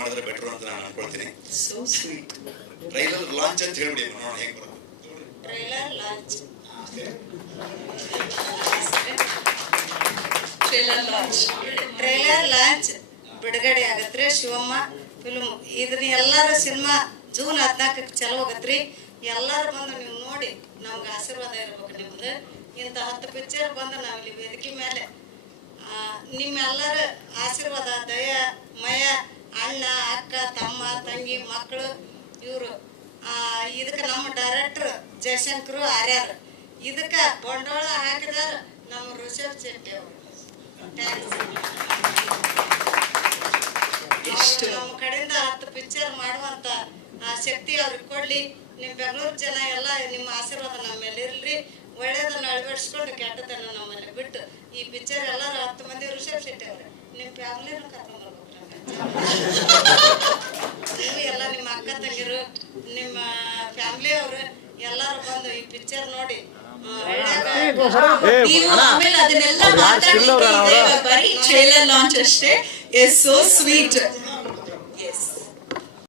ಮಾಡಿದ್ರೆ ಬೆಟರ್ ಅಂತ ನಾನು ಅನ್ಕೊಳ್ತೀನಿ. So sweet. ಟ್ರೈಲರ್ ಲಾಂಚ್ ಅಂತ ಹೇಳ್ಬಿಡಿ, ನೋಡೋಣ ಹೇಗೆ ಬರೋದು. ಟ್ರೈಲರ್ ಲಾಂಚ್ ಬಿಡುಗಡೆ ಆಗತ್ರಿ. ಶಿವಮ್ಮ ಫಿಲ್ಮ್ ಇದನ್ನ ಎಲ್ಲಾರು ಸಿನಿಮಾ ಜೂನ್ 14ಕ್ಕೆ ಚಲೋ ಹೋಗತ್ರಿ. ಎಲ್ಲಾರು ಬಂದು ನೀವು ನೋಡಿ ನಮ್ಗೆ ಆಶೀರ್ವಾದ ಇರ್ಬೇಕು ನಿಮ್ದು. ಇಂಥ 10 ಪಿಕ್ಚರ್ ಬಂದು ನಾವಿಲ್ಲಿ ವೇದಿಕೆ ಮೇಲೆ ನಿಮ್ಮೆಲ್ಲರ ಆಶೀರ್ವಾದ, ದಯ, ಮಯ, ಅಣ್ಣ, ಅಕ್ಕ, ತಮ್ಮ, ತಂಗಿ, ಮಕ್ಕಳು ಇವರು ಇದಕ್ಕೆ ನಮ್ಮ ಡೈರೆಕ್ಟರ್ ಜಯಶಂಕರ್ ಆರ್ಯಾರ, ಇದಕ್ಕೆ ಬಂಡವಾಳ ಹಾಕಿದಾರ ನಮ್ಮ ಋಷಭ್ ಶೆಟ್ಟಿ ಅವರು. ನಮ್ಮ ಕಡೆಯಿಂದ 10 ಪಿಕ್ಚರ್ ಮಾಡುವಂತ ಶಕ್ತಿ ಅವ್ರಿಗೆ ಕೊಡ್ಲಿ. ನಿಮ್ ಬೆಂಗಳೂರು ಜನ ಎಲ್ಲ ನಿಮ್ಮ ಆಶೀರ್ವಾದ ನಮ್ಮ ಮೇಲೆ ಇರ್ಲಿ. ಒಳ್ಳೇದನ್ನ ಅಳವಡಿಸ್ಕೊಂಡು ಕೆಟ್ಟದನ್ನ ನಮ್ಮಲ್ಲಿ ಬಿಟ್ಟು ಈ ಪಿಕ್ಚರ್ ಎಲ್ಲರೂ 10 ಮಂದಿ ಋಷಭ್ ಶೆಟ್ಟಿ ಅವ್ರೆ ನಿಮ್ ಫ್ಯಾಮಿಲಿನೂ ಕರ್ಕೊಂಡ್ ನೀವು ಎಲ್ಲ ನಿಮ್ಮ ಅಕ್ಕ ತಂಗಿರು ನಿಮ್ಮ ಫ್ಯಾಮಿಲಿ ಅವರು ಎಲ್ಲಾರು ಬಂದು ಈ ಪಿಕ್ಚರ್ ನೋಡಿ ಆಮೇಲೆ ಅದನ್ನೆಲ್ಲ ಮಾತಾಡ್ಲಿಕ್ಕೆ ಬರೀ ಟ್ರೇಲರ್ ಲಾಂಚ್ ಅಷ್ಟೇ. Is so sweet.